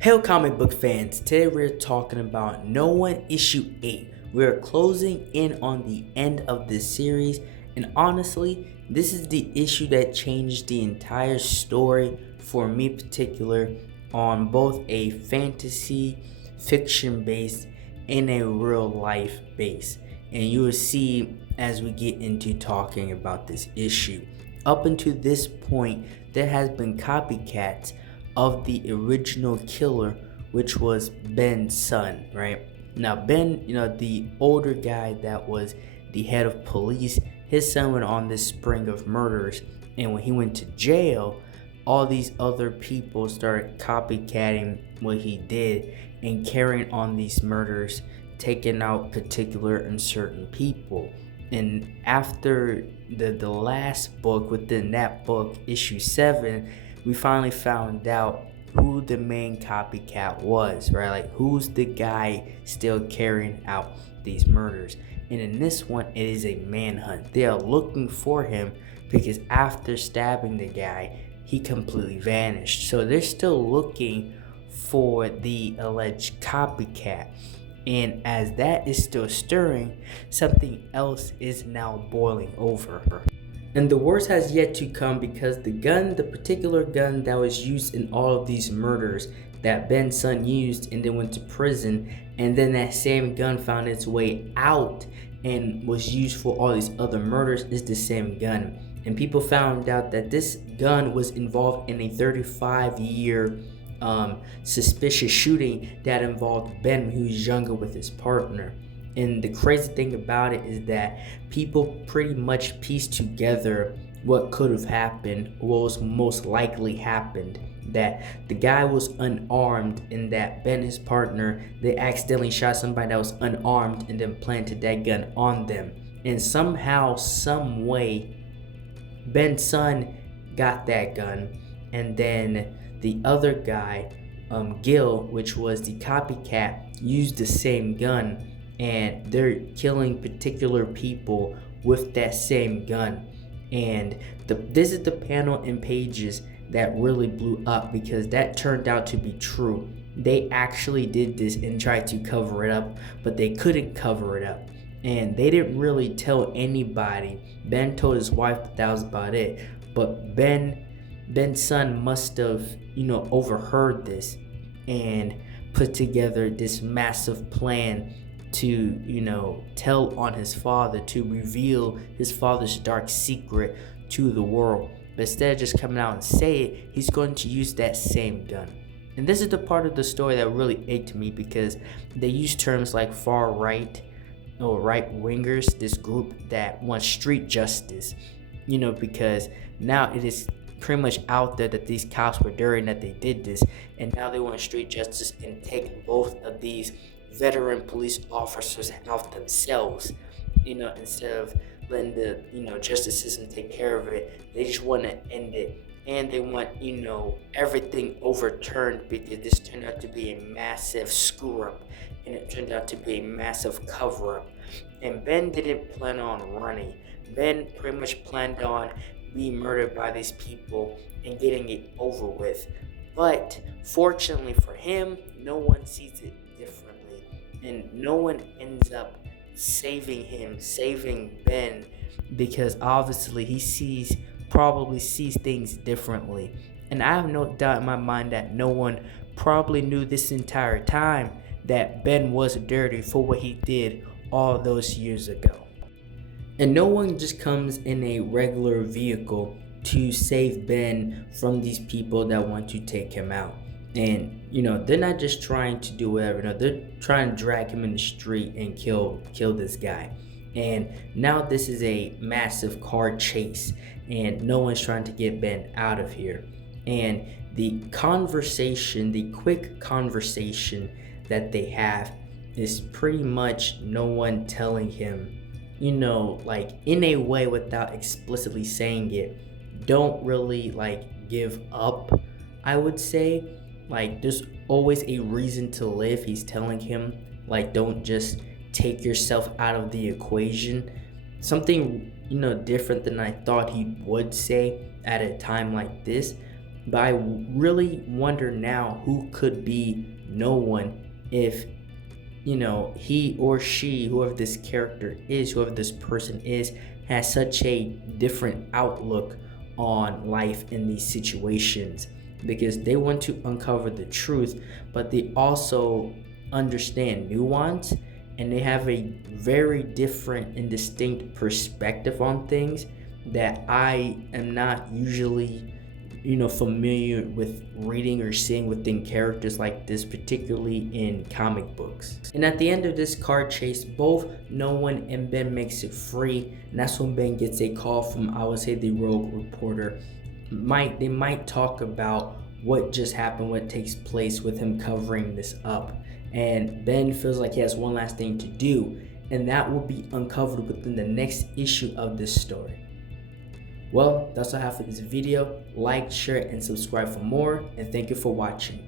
Hail comic book fans, today we're talking about No One Issue 8. We're closing in on the end of this series, and honestly, this is the issue that changed the entire story for me particular on both a fantasy, fiction base, and a real life base. And you will see as we get into talking about this issue. Up until this point, there has been copycats of the original killer, which was Ben's son, right? Now, Ben, the older guy that was the head of police, his son went on this string of murders, and when he went to jail, all these other people started copycatting what he did and carrying on these murders, taking out particular and certain people. And after the last book, within that book, issue 7, we finally found out who the main copycat was, right? Like, who's the guy still carrying out these murders. And in this one, it is a manhunt. They are looking for him because after stabbing the guy, he completely vanished. So they're still looking for the alleged copycat. And as that is still stirring, something else is now boiling over. And the worst has yet to come, because the particular gun that was used in all of these murders that Ben's son used and then went to prison, and then that same gun found its way out and was used for all these other murders, is the same gun. And people found out that this gun was involved in a 35-year suspicious shooting that involved Ben when he was younger with his partner. And the crazy thing about it is that people pretty much pieced together what could have happened, what was most likely happened. That the guy was unarmed, and that Ben, his partner, they accidentally shot somebody that was unarmed and then planted that gun on them. And somehow, some way, Ben's son got that gun, and then the other guy, Gil, which was the copycat, used the same gun, and they're killing particular people with that same gun. And this is the panel and pages that really blew up, because that turned out to be true. They actually did this and tried to cover it up, but they couldn't cover it up. And they didn't really tell anybody. Ben told his wife, but that was about it. But Ben's son must have, overheard this and put together this massive plan to, tell on his father, to reveal his father's dark secret to the world. But instead of just coming out and say it, he's going to use that same gun. And this is the part of the story that really ached me, because they use terms like far right or right wingers, this group that wants street justice, because now it is pretty much out there that these cops were dirty and that they did this, and now they want street justice and take both of these veteran police officers out themselves, instead of letting the justice system take care of it. They just want to end it, and they want everything overturned, because this turned out to be a massive screw up, and it turned out to be a massive cover up. And Ben didn't plan on running. Ben pretty much planned on being murdered by these people and getting it over with. But fortunately for him, no one sees it differently, and no one ends up saving Ben, because obviously he probably sees things differently. And I have no doubt in my mind that no one probably knew this entire time that Ben was dirty for what he did all those years ago. And no one just comes in a regular vehicle to save Ben from these people that want to take him out. And they're not just trying to do whatever. No, they're trying to drag him in the street and kill this guy. And now this is a massive car chase, and no one's trying to get Ben out of here. And the quick conversation that they have is pretty much no one telling him, like in a way without explicitly saying it, don't really give up, I would say. Like, there's always a reason to live. He's telling him, don't just take yourself out of the equation. Something, different than I thought he would say at a time like this. But I really wonder now who could be no one if, he or she, whoever this character is, whoever this person is, has such a different outlook on life in these situations, because they want to uncover the truth, but they also understand nuance, and they have a very different and distinct perspective on things that I am not usually familiar with reading or seeing within characters like this, particularly in comic books. And at the end of this car chase, both No One and Ben makes it free, and that's when Ben gets a call from, I would say, the rogue reporter. They might talk about what just happened, what takes place with him covering this up, and Ben feels like he has one last thing to do, and that will be uncovered within the next issue of this story. Well, that's all I have for this video. Like, share, and subscribe for more, and thank you for watching.